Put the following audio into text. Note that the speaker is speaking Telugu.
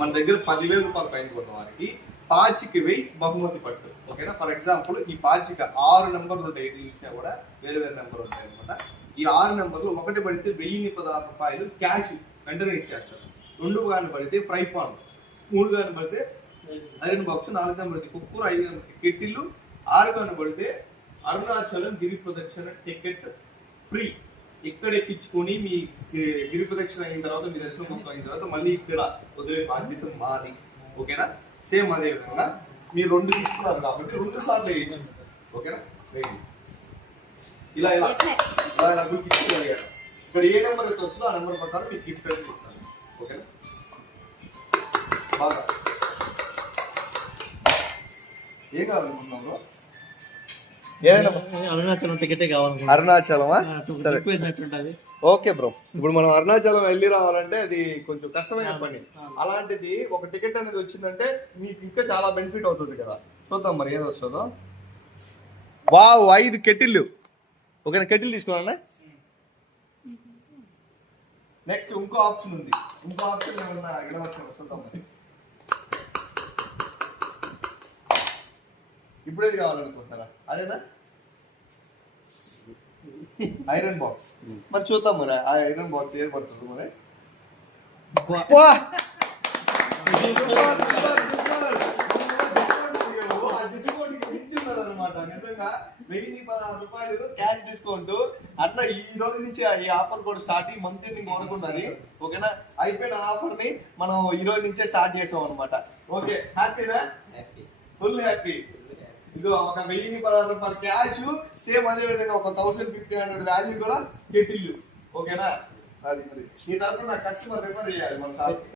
మన దగ్గర 10,000 రూపాయల పైన కొన్న వారికి పాచికి 1000 బహుమతి పట్టు. ఓకేనా? ఫర్ ఎగ్జాంపుల్ ఈ పాచిక 6 నెంబర్లు ఉంటాయి, ఏది చూసినా కూడా వేరే వేరే నెంబర్లు ఉంటాయి అనమాట. ఈ 6 నెంబర్లు ఒకటి పడితే 1016 రూపాయలు క్యాష్ వెంటనే ఇచ్చేస్తారు. 2 గాని పడితే ఫ్రై పాన్, 3 గాని పడితే ఐరన్ బాక్స్, 4 గాని పడితే కుక్కర్, 5 గాని పడితే కెటిల్, 6 గాని పడితే అరుణాచలం గిరి ప్రదక్షిణ టికెట్ ఫ్రీ. ఇక్కడ ఎక్కించుకొని మీ గిరి ప్రదక్షిణ అయిన తర్వాత, మీ దర్శనం మొత్తం అయిన తర్వాత మళ్ళీ ఇక్కడ వదిలే బాధ్యత మాది. ఓకేనా? సేమ్ అదే విధంగా మీరు 2 తీసుకున్నారు కాబట్టి 2 సార్లు వేయచ్చు. ఓకేనా? ఇలా ఇలా ఇలా ఇలా గుర్తించగలిగారు. ఇక్కడ ఏ నెంబర్ అయితే వస్తుందో ఆ నెంబర్ ప్రకారం మీకు గిఫ్ట్ అయితే ఇస్తాను. ఓకేనా? బాగా ఏం కావాలి ముందు? అరుణాచలం టికెటే కావాలి. అరుణాచలమా? సరే, సరే. Okay bro. ఇప్పుడు మనం అరుణాచలం వెళ్ళి రావాలంటే అది కొంచెం కష్టమైన పని. అలాంటిది ఒక టికెట్ అనేది వచ్చిందంటే మీకు ఇంకా చాలా బెనిఫిట్ అవుతుంది కదా. చూద్దాం మరి ఏదో వస్తుందో. Wow, 5 kettle. ఓకేనా? కెటిల్ తీసుకోవాలన్నా. నెక్స్ట్ ఇంకో ఆప్షన్ ఉంది. ఇంకో ఆప్షన్ ఏమన్నా అడగవచ్చు. చూద్దాం మరి. ఇప్పుడేది కావాలనుకుంటున్నారా? అదేనా? Iron box. మరి చూద్దాం మరి ఆ ఐరన్ బాక్స్ ఏది పడుతుంది మరి. అనమాట నిజంగా 1016 రూపాయలు క్యాష్ డిస్కౌంట్. అట్లా ఈ రోజు నుంచి ఈ ఆఫర్ కూడా స్టార్ట్, ఈ మంత్ ఎండింగ్ వరకు ఉన్నది. ఓకేనా? అయిపోయిన ఆఫర్ ని మనం ఈ రోజు నుంచే స్టార్ట్ చేసాం అనమాట. ఓకే, హ్యాపీనా? Full happy. ఇదిగో ఒక 1016 రూపాయలు క్యాష్, సేమ్ అదే విధంగా ఒక 1500 వాల్యూ కూడా కెటిల్. ఓకేనా? అది మరి ఈ తరఫున కస్టమర్ రిఫర్ చేయాలి మన షాప్.